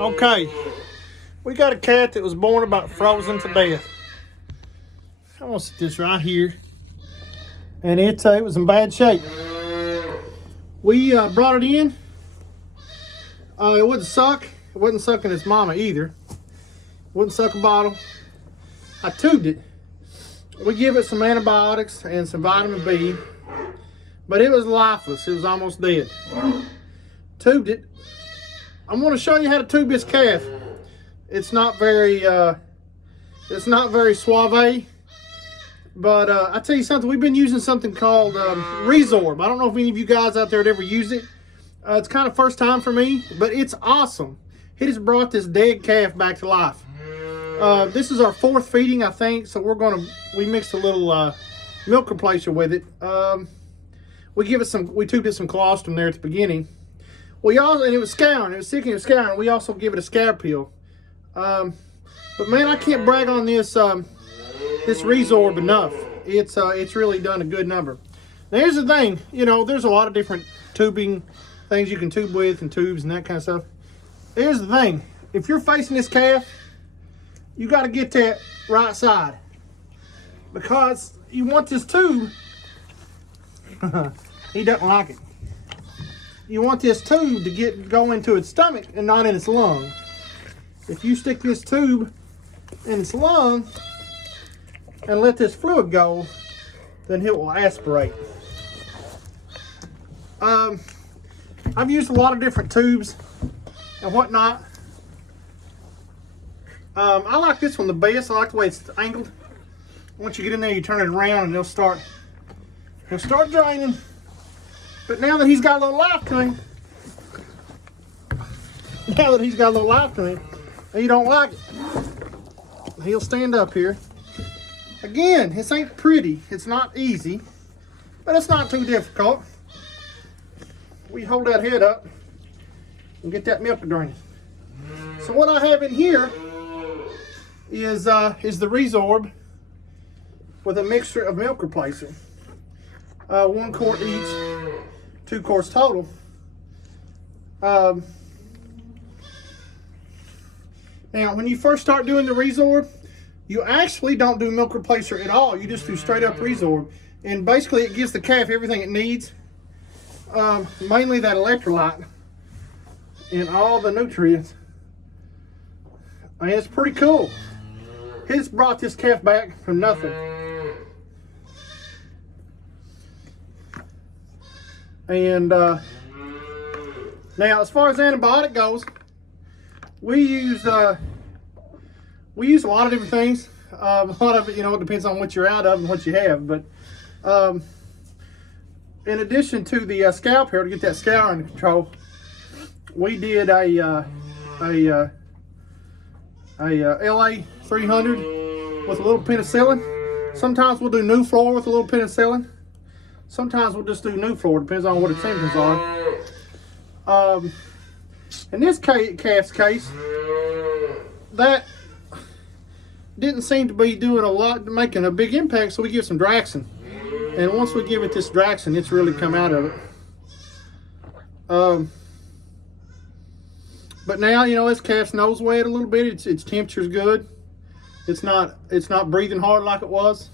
Okay, we got a cat that was born about frozen to death. I'm gonna sit this right here, and it was in bad shape. We brought it in. It wouldn't suck. It wasn't sucking its mama either. Wouldn't suck a bottle. I tubed it. We give it some antibiotics and some vitamin B, but it was lifeless. It was almost dead. Tubed it. I'm going to show you how to tube this calf. It's not very suave, but I tell you something. We've been using something called Resorb. I don't know if any of you guys out there had ever used it. It's kind of first time for me, but it's awesome. It has brought this dead calf back to life. This is our fourth feeding, I think. So we mixed a little milk replacer with it. We tubed it some colostrum there at the beginning. And it was scouring. It was sick and it was scouring. We also give it a scab pill. But man, I can't brag on this this Resorb enough. It's really done a good number. Now here's the thing. You know, there's a lot of different tubing things you can tube with and tubes and that kind of stuff. Here's the thing. If you're facing this calf, you got to get that right side, because you want this tube. He doesn't like it. You want this tube to go into its stomach and not in its lung. If you stick this tube in its lung and let this fluid go, then it will aspirate. I've used a lot of different tubes and whatnot. I like this one the best. I like the way it's angled. Once you get in there, you turn it around and he'll start draining. But now that he's got a little life to him, and you don't like it, he'll stand up here. Again, this ain't pretty. It's not easy, but it's not too difficult. We hold that head up and get that milk draining. So what I have in here is the Resorb with a mixture of milk replacer. 1 quart each, 2 quarts total. Now, when you first start doing the Resorb, you actually don't do milk replacer at all. You just do straight up Resorb. And basically it gives the calf everything it needs. Mainly that electrolyte and all the nutrients. And it's pretty cool. It's brought this calf back from nothing. And now, as far as antibiotic goes, we use a lot of different things. A lot of it, you know, it depends on what you're out of and what you have. But in addition to the scalp here to get that scour under control, we did a LA 300 with a little penicillin. Sometimes we'll do new floor with a little penicillin. Sometimes we'll just do new floor, depends on what its symptoms are. In this calf's case, that didn't seem to be doing a lot, making a big impact, so we give some Draxin. And once we give it this Draxin, it's really come out of it. But now, you know, this calf's nose wet a little bit. Its temperature's good. It's not breathing hard like it was.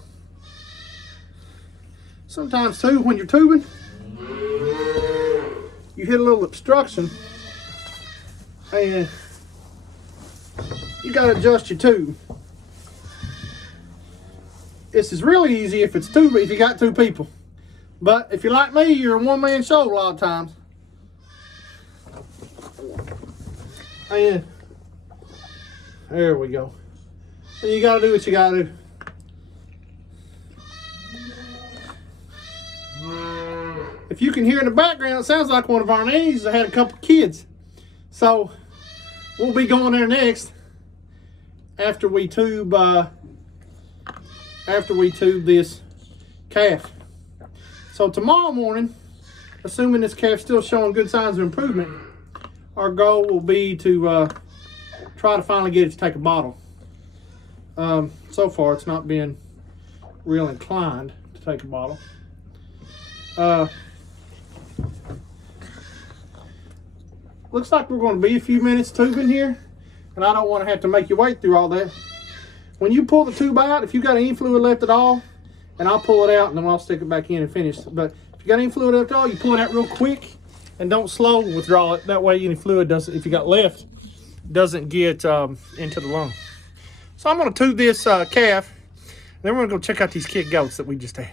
Sometimes too, when you're tubing, you hit a little obstruction and you got to adjust your tube. This is really easy if you got 2 people. But if you're like me, you're a one-man show a lot of times. And there we go. And you got to do what you got to do. If you can hear in the background, it sounds like one of our nannies that had a couple kids. So we'll be going there next after we tube this calf. So tomorrow morning, assuming this calf's still showing good signs of improvement, our goal will be to try to finally get it to take a bottle. So far, it's not been real inclined to take a bottle. looks like we're going to be a few minutes tubing here, and I don't want to have to make you wait through all that. When you pull the tube out, if you got any fluid left at all, and I'll pull it out and then I'll stick it back in and finish. But if you got any fluid left at all, you pull it out real quick and don't slow withdraw it. That way any fluid doesn't, if you got left, doesn't get into the lung. So I'm going to tube this calf, and then we're going to go check out these kid goats that we just had.